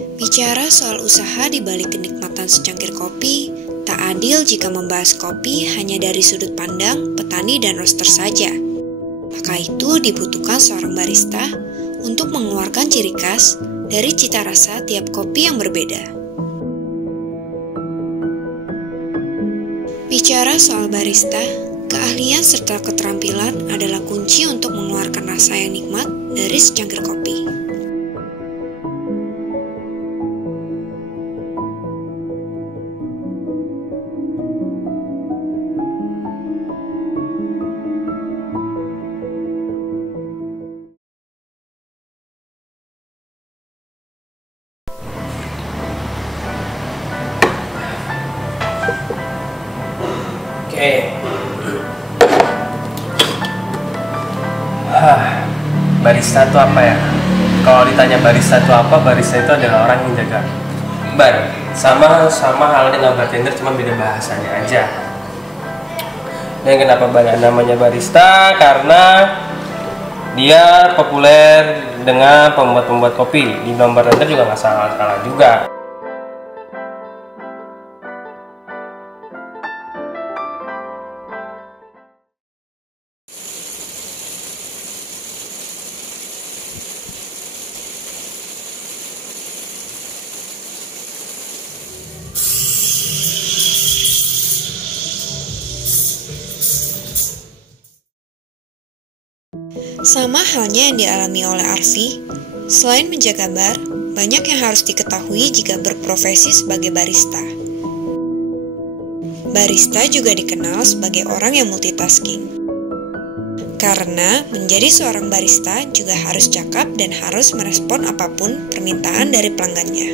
Bicara soal usaha di balik kenikmatan secangkir kopi, tak adil jika membahas kopi hanya dari sudut pandang petani dan roaster saja. Maka itu dibutuhkan seorang barista untuk mengeluarkan ciri khas dari cita rasa tiap kopi yang berbeda. Bicara soal barista, keahlian serta keterampilan adalah kunci untuk mengeluarkan rasa yang nikmat dari secangkir kopi. Barista itu apa ya? Kalau ditanya barista itu apa, barista itu adalah orang yang jaga bar. Sama halnya dengan bartender, cuma beda bahasanya aja. Dan kenapa banyak namanya barista? Karena dia populer dengan pembuat kopi. Di bartender juga nggak salah juga. Sama halnya yang dialami oleh Arfi, selain menjaga bar, banyak yang harus diketahui jika berprofesi sebagai barista. Barista juga dikenal sebagai orang yang multitasking. Karena menjadi seorang barista juga harus cakap dan harus merespon apapun permintaan dari pelanggannya.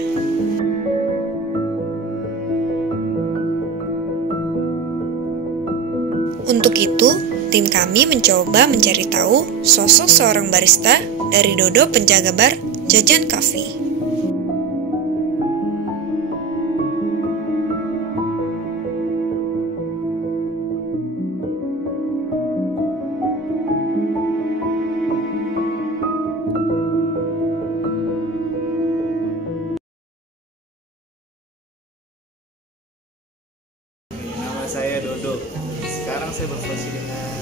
Untuk itu, tim kami mencoba mencari tahu sosok seorang barista dari Dodo penjaga bar Jajan Coffee. Nama saya Dodo. Sekarang saya berprofesi dengan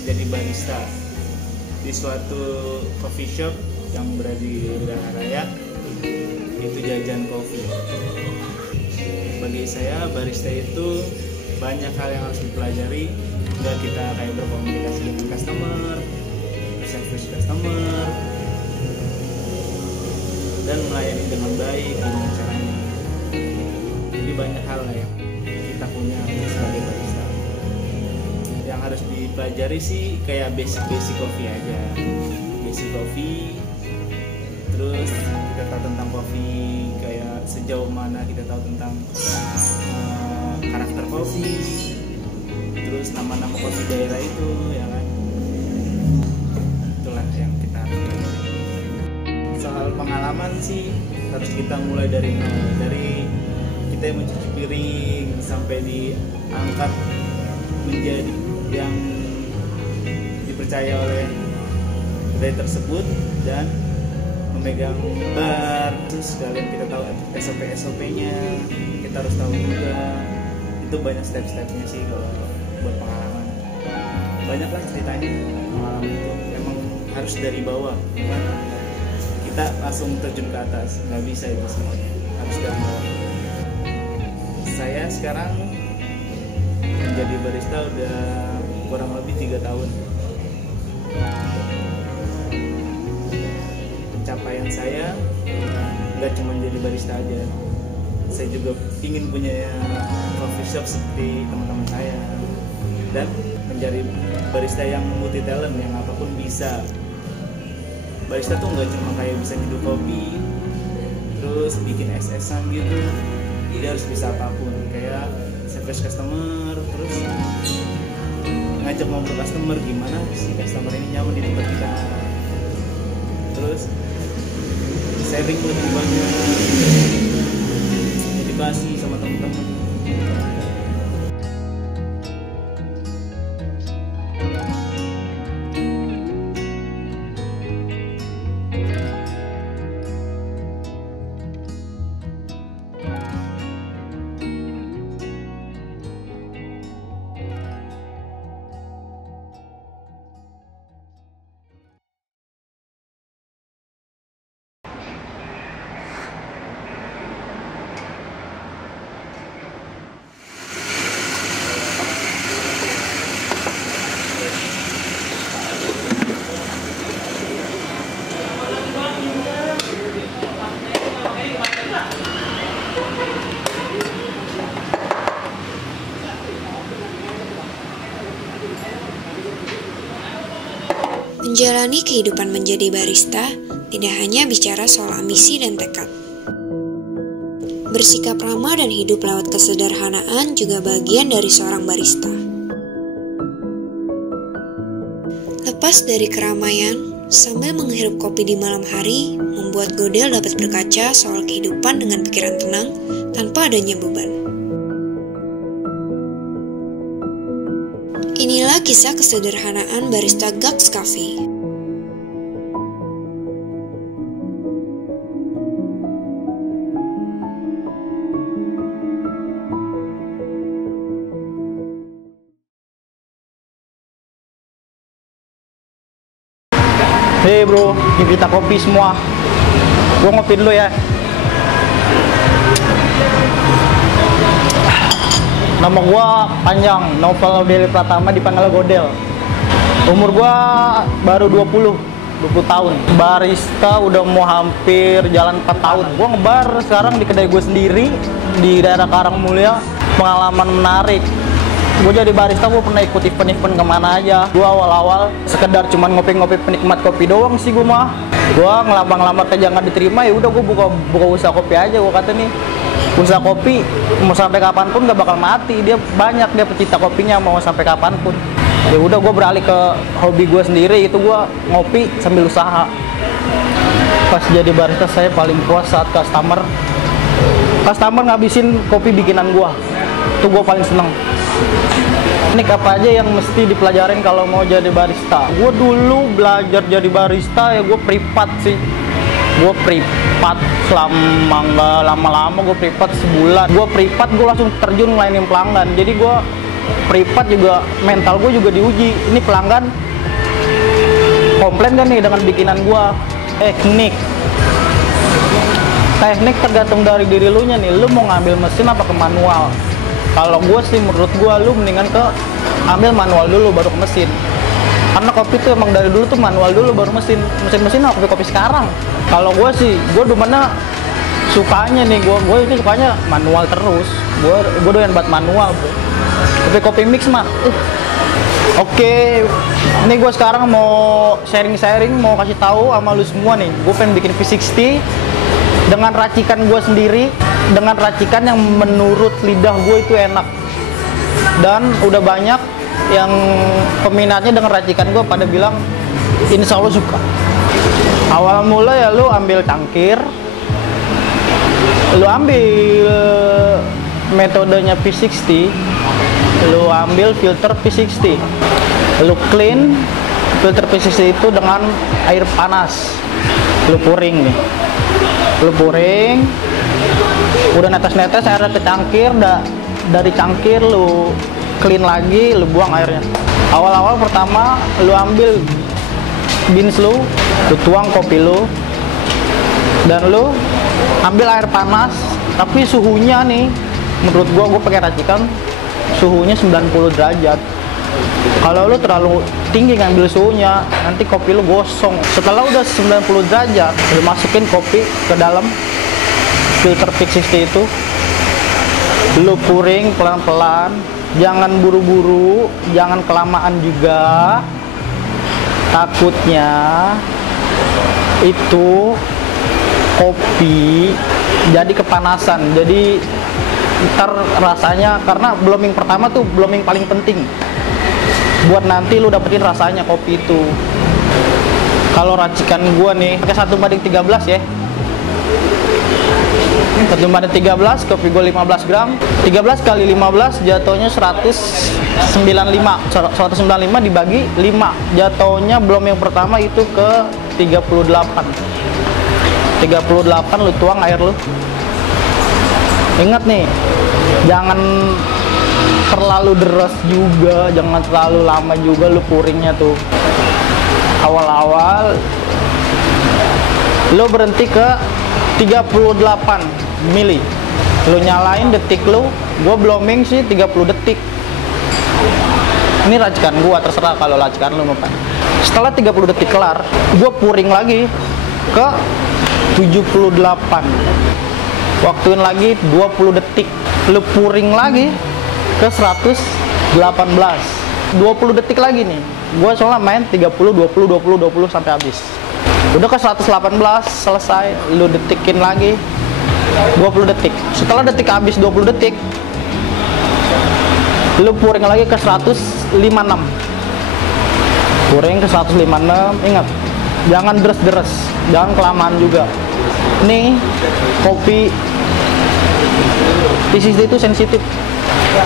jadi barista di suatu coffee shop yang berada di Geraha Raya, itu Jajan Coffee. Bagi saya barista itu banyak hal yang harus dipelajari, dan kita kayak berkomunikasi dengan customer, service customer, dan melayani dengan baik dengan caranya. Jadi banyak hal lah yang kita punya sebagai barista. Yang harus dipelajari sih kayak basic kopi aja, basic kopi. Terus kita tahu tentang kopi, kayak sejauh mana kita tahu tentang karakter kopi, terus nama-nama kopi daerah itu, ya kan. Itulah yang kita harus pelajari. Soal pengalaman sih harus kita mulai dari kita yang mencuci piring sampai diangkat menjadi yang dipercaya oleh kedai tersebut dan memegang bar. Terus kalian kita tahu SOP-nya, kita harus tahu juga. Itu banyak step-stepnya sih kalau buat pengalaman. Banyaklah ceritanya pengalaman itu. Emang harus dari bawah, kan? Kita langsung terjun ke atas, nggak bisa itu semuanya. Harus dari bawah. Saya sekarang menjadi barista udah kurang lebih 3 tahun. Pencapaian saya nggak cuma jadi barista aja, saya juga ingin punya coffee shop seperti teman-teman saya, dan menjadi barista yang multi talent, yang apapun bisa. Barista tuh nggak cuma kayak bisa nyeduh kopi terus bikin es-esan gitu, dia harus bisa apapun, kayak service customer, terus ngajak ngobrol customer, gimana sih customer ini nyaman di tempat kita, terus sharing lebih banyak, edukasi sama teman-teman. Menjalani kehidupan menjadi barista tidak hanya bicara soal ambisi dan tekad. Bersikap ramah dan hidup lewat kesederhanaan juga bagian dari seorang barista. Lepas dari keramaian, sambil menghirup kopi di malam hari, membuat Godel dapat berkaca soal kehidupan dengan pikiran tenang tanpa adanya beban. Inilah kisah kesederhanaan barista Gax Cafe. Hei bro, ini kita kopi semua. Gua ngopi dulu ya. Nama gua panjang, Novel Deli Pratama, dipanggil Godel. Umur gua baru 20 tahun. Barista udah mau hampir jalan 4 tahun. Gua ngebar sekarang di kedai gue sendiri di daerah Karangmulya. Pengalaman menarik. Gue jadi barista, gue pernah ikut event-event kemana aja. Gue awal-awal sekedar cuman ngopi-ngopi penikmat kopi doang sih gue mah. Gue ngelamar-lamar kerja nggak diterima, ya udah gue buka usaha kopi aja. Gue kata nih, usaha kopi mau sampai kapanpun gak bakal mati. Dia banyak, dia pecinta kopinya mau sampai kapanpun. Ya udah gue beralih ke hobi gue sendiri, itu gue ngopi sambil usaha. Pas jadi barista saya paling puas saat customer ngabisin kopi bikinan gue. Itu gue paling seneng. Teknik apa aja yang mesti dipelajarin kalau mau jadi barista? Gue dulu belajar jadi barista ya gue privat sih. Gue privat selama nggak lama-lama, gue privat sebulan. Gue privat gue langsung terjun ngelainin pelanggan. Jadi gue privat juga, mental gue juga diuji. Ini pelanggan komplain gak nih dengan bikinan gue? Teknik tergantung dari diri lu nya nih. Lu mau ngambil mesin apa ke manual? Kalau gue sih menurut gue lu mendingan ke ambil manual dulu baru ke mesin. Karena kopi tuh emang dari dulu tuh manual dulu baru mesin. Mesin-mesin lah kopi sekarang. Kalau gue sih, gue dimana sukanya nih, gue ini sukanya manual terus. Gue doyan buat manual bro. Tapi kopi mix mah Oke, ini gue sekarang mau sharing-sharing, mau kasih tahu sama lu semua nih. Gue pengen bikin V60 dengan racikan gue sendiri, dengan racikan yang menurut lidah gue itu enak. Dan udah banyak yang peminatnya dengan racikan gue pada bilang insya Allah suka. Awal mula ya lu ambil cangkir, lu ambil metodenya V60, lu ambil filter V60, lu clean filter V60 itu dengan air panas, lu puring nih, lu puring, udah netes-netes airnya ke cangkir, dari cangkir lu clean lagi, lu buang airnya. Awal-awal pertama lu ambil beans lu tuang kopi lu, dan lu ambil air panas, tapi suhunya nih menurut gua pakai racikan suhunya 90 derajat. Kalau lu terlalu tinggi ngambil suhunya, nanti kopi lu gosong. Setelah udah 90 derajat, lu masukin kopi ke dalam filter V60 itu, lu puring pelan-pelan, jangan buru-buru, jangan kelamaan juga. Takutnya itu kopi jadi kepanasan, jadi ntar rasanya, karena blooming pertama tuh blooming paling penting buat nanti lu dapetin rasanya kopi itu. Kalau racikan gua nih pakai 1:13 ya, 1:13, kopi gua 15 gram, 13 kali 15 jatuhnya 195 dibagi 5, jatuhnya blooming pertama itu ke 38. Lu tuang air lu. Ingat nih, jangan terlalu deras juga, jangan terlalu lama juga lu puringnya tuh. Awal-awal lu berhenti ke 38 mili, lu nyalain detik lu, gua blooming sih 30 detik. Ini racikan gua, terserah kalau racikan lu apa. Setelah 30 detik kelar, gua puring lagi ke 78. Waktuin lagi 20 detik, lu puring lagi ke 118. 20 detik lagi nih. Gua soalnya main 30, 20, 20, 20 sampai habis. Udah ke 118 selesai, lu detikin lagi 20 detik. Setelah detik habis 20 detik, lu puring lagi ke 156. Puring ke 156, ingat jangan deres-deres, jangan kelamaan juga. Nih kopi P60 itu sensitif.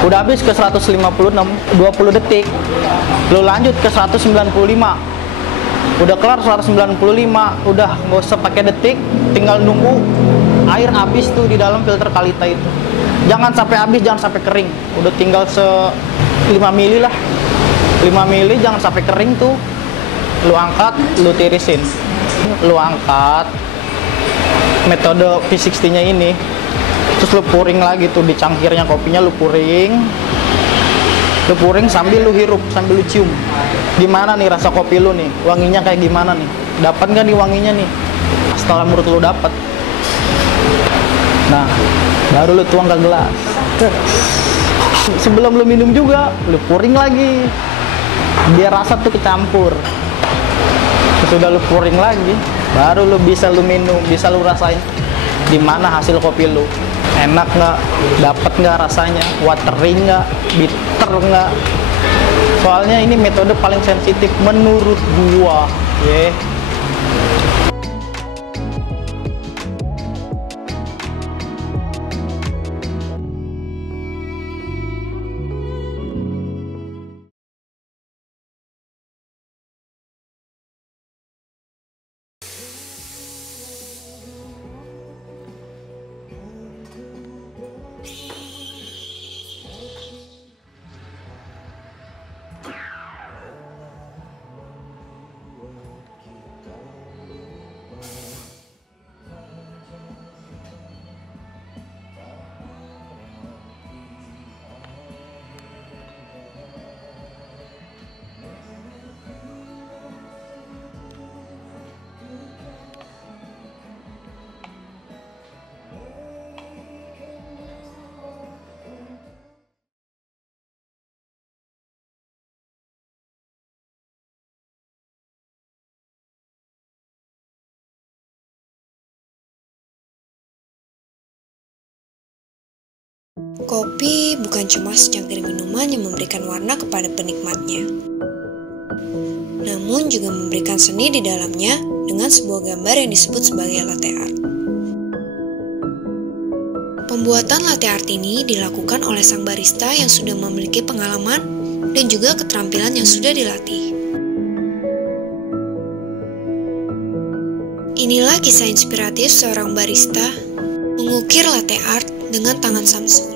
Udah habis ke 156, 20 detik, lu lanjut ke 195. Udah kelar 195, udah nggak usah pakai detik, tinggal nunggu air habis tuh di dalam filter Kalita itu. Jangan sampai habis, jangan sampai kering. Udah tinggal 5 mili lah. 5 mili, jangan sampai kering tuh. Lu angkat, lu tirisin. Lu angkat metode P60-nya ini. Terus lu puring lagi tuh di cangkirnya kopinya, lu puring. Lu puring sambil lu hirup, sambil lu cium. Gimana nih rasa kopi lu nih? Wanginya kayak gimana nih? Dapat nggak nih wanginya nih? Setelah menurut lu dapat. Nah, baru lu tuang ke gelas. Sebelum lu minum juga, lu puring lagi. Biar rasa tuh kecampur. Sudah lu puring lagi, baru lu bisa lu minum, bisa lu rasain gimana hasil kopi lu. Enak nggak? Dapat nggak rasanya? Watery nggak? Bitter nggak? Soalnya ini metode paling sensitif menurut gua, ya. Kopi bukan cuma secangkir minuman yang memberikan warna kepada penikmatnya, namun juga memberikan seni di dalamnya dengan sebuah gambar yang disebut sebagai latte art. Pembuatan latte art ini dilakukan oleh sang barista yang sudah memiliki pengalaman dan juga keterampilan yang sudah dilatih. Inilah kisah inspiratif seorang barista mengukir latte art dengan tangan Samsul.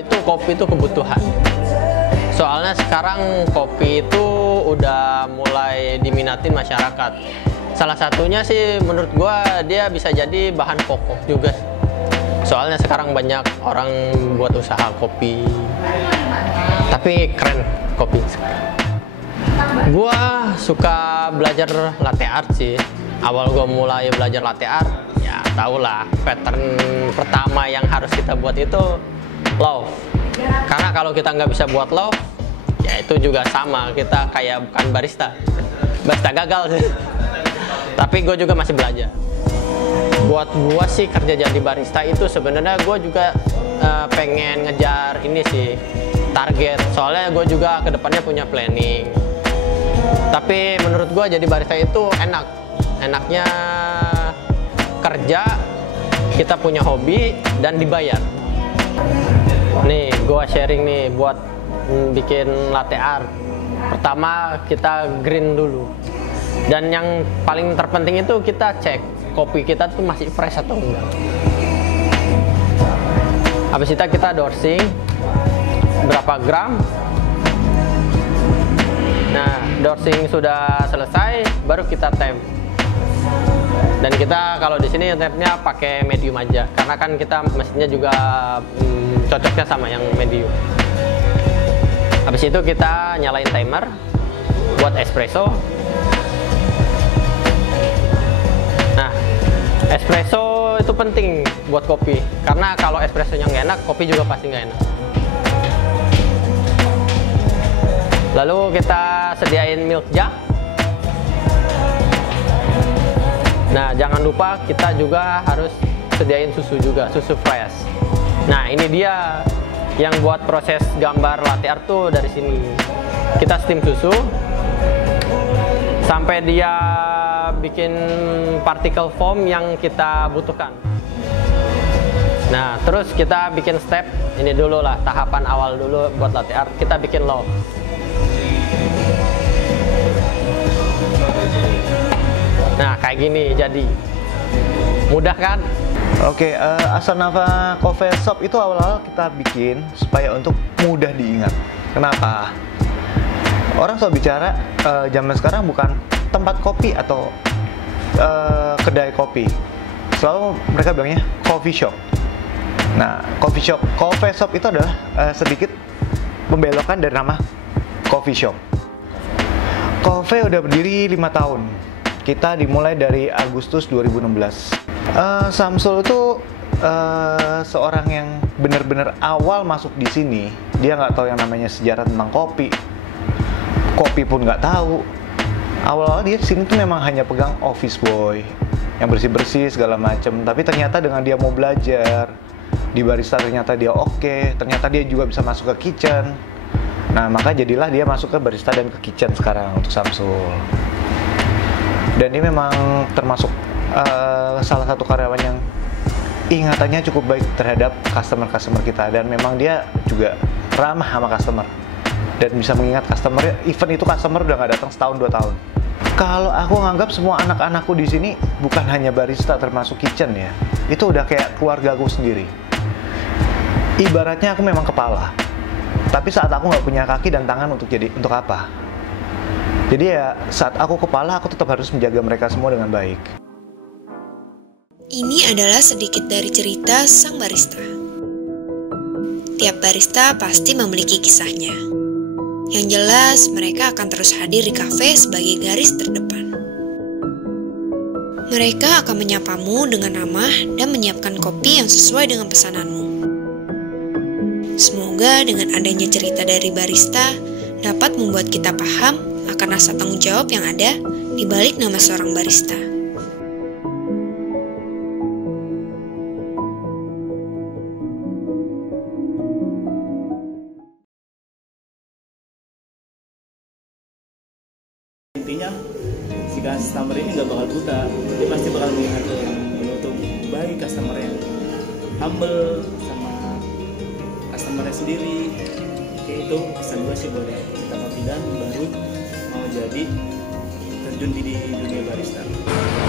Itu kopi itu kebutuhan. Soalnya sekarang kopi itu udah mulai diminatin masyarakat. Salah satunya sih menurut gua dia bisa jadi bahan pokok juga. Soalnya sekarang banyak orang buat usaha kopi. Tapi keren kopi. Gua suka belajar latte art sih. Awal gua mulai belajar latte art, ya tau lah pattern pertama yang harus kita buat itu love. Karena kalau kita nggak bisa buat love, ya itu juga sama, kita kayak bukan barista gagal sih. Tapi gue juga masih belajar. Buat gue sih kerja jadi barista itu sebenarnya gue juga pengen ngejar ini sih, target. Soalnya gue juga kedepannya punya planning. Tapi menurut gue jadi barista itu enaknya kerja, kita punya hobi dan dibayar. Nih, gua sharing nih buat bikin latte art. Pertama kita green dulu. Dan yang paling terpenting itu kita cek kopi kita tuh masih fresh atau enggak. Habis itu kita dorsing berapa gram. Nah, dorsing sudah selesai, baru kita temp. Dan kita kalau di sini tempnya pakai medium aja, karena kan kita mesinnya juga cocoknya sama yang medium. Habis itu kita nyalain timer buat espresso. Nah, espresso itu penting buat kopi, karena kalau espressonya nggak enak, kopi juga pasti nggak enak. Lalu kita sediain milk jug. Nah, jangan lupa kita juga harus sediain susu juga, susu fresh. Nah, ini dia yang buat proses gambar latte art tuh dari sini. Kita steam susu sampai dia bikin particle foam yang kita butuhkan. Nah, terus kita bikin step ini dulu lah, tahapan awal dulu buat latte art. Kita bikin loaf. Nah, kayak gini jadi. Mudah kan? Oke, Asanava Coffee Shop itu awal-awal kita bikin supaya untuk mudah diingat. Kenapa? Orang selalu bicara zaman sekarang bukan tempat kopi atau kedai kopi. Selalu mereka bilangnya coffee shop. Nah, coffee shop itu adalah sedikit membelokan dari nama coffee shop. Coffee udah berdiri 5 tahun. Kita dimulai dari Agustus 2016. Samsul itu seorang yang benar-benar awal masuk di sini. Dia nggak tahu yang namanya sejarah tentang kopi. Kopi pun nggak tahu. Awal-awal dia sini tuh memang hanya pegang office boy, yang bersih-bersih segala macem. Tapi ternyata dengan dia mau belajar di barista, ternyata dia oke. Ternyata dia juga bisa masuk ke kitchen. Nah, maka jadilah dia masuk ke barista dan ke kitchen sekarang untuk Samsul. Dan dia memang termasuk salah satu karyawan yang ingatannya cukup baik terhadap customer kita, dan memang dia juga ramah sama customer dan bisa mengingat customer. Even itu customer udah nggak datang setahun 2 tahun. Kalau aku nganggap semua anak-anakku di sini bukan hanya barista, termasuk kitchen ya, itu udah kayak keluarga aku sendiri. Ibaratnya aku memang kepala, tapi saat aku nggak punya kaki dan tangan untuk apa? Jadi ya saat aku kepala, aku tetap harus menjaga mereka semua dengan baik. Ini adalah sedikit dari cerita sang barista. Tiap barista pasti memiliki kisahnya. Yang jelas, mereka akan terus hadir di kafe sebagai garis terdepan. Mereka akan menyapamu dengan ramah dan menyiapkan kopi yang sesuai dengan pesananmu. Semoga dengan adanya cerita dari barista dapat membuat kita paham akan rasa tanggung jawab yang ada di balik nama seorang barista. Intinya si customer ini nggak bakal buta, dia pasti bakal melihat untuk baik customer yang humble sama customernya sendiri. Oke, itu pesan gue sih buat kita kopi dan baru mau jadi terjun di dunia barista.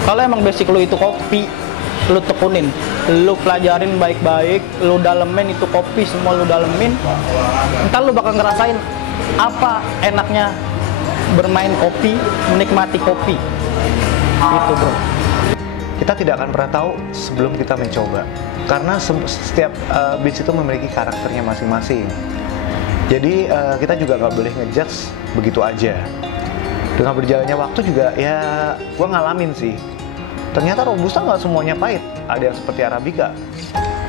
Kalau emang basic lu itu kopi, lu tekunin, lu pelajarin baik-baik, lu dalemin itu kopi, semua lu dalemin, ntar lu bakal ngerasain apa enaknya bermain kopi, menikmati kopi. Gitu bro. Kita tidak akan pernah tahu sebelum kita mencoba, karena setiap beans itu memiliki karakternya masing-masing. Jadi kita juga nggak boleh ngejudge begitu aja. Dengan berjalannya waktu juga ya gue ngalamin sih, ternyata Robusta nggak semuanya pahit. Ada yang seperti Arabica,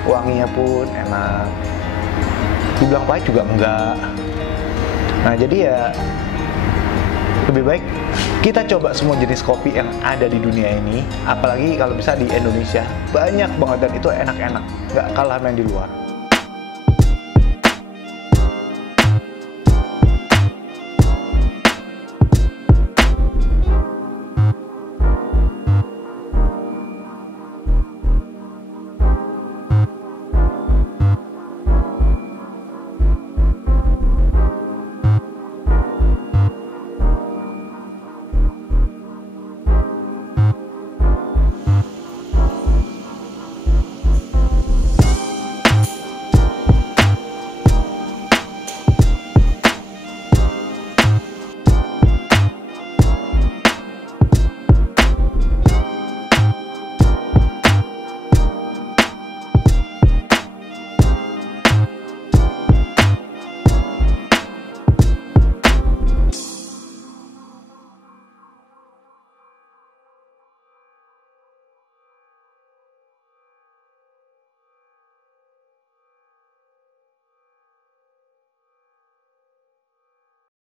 wanginya pun enak. Dibilang pahit juga enggak. Nah jadi ya lebih baik kita coba semua jenis kopi yang ada di dunia ini, apalagi kalau bisa di Indonesia. Banyak banget dan itu enak-enak, nggak kalah sama yang di luar.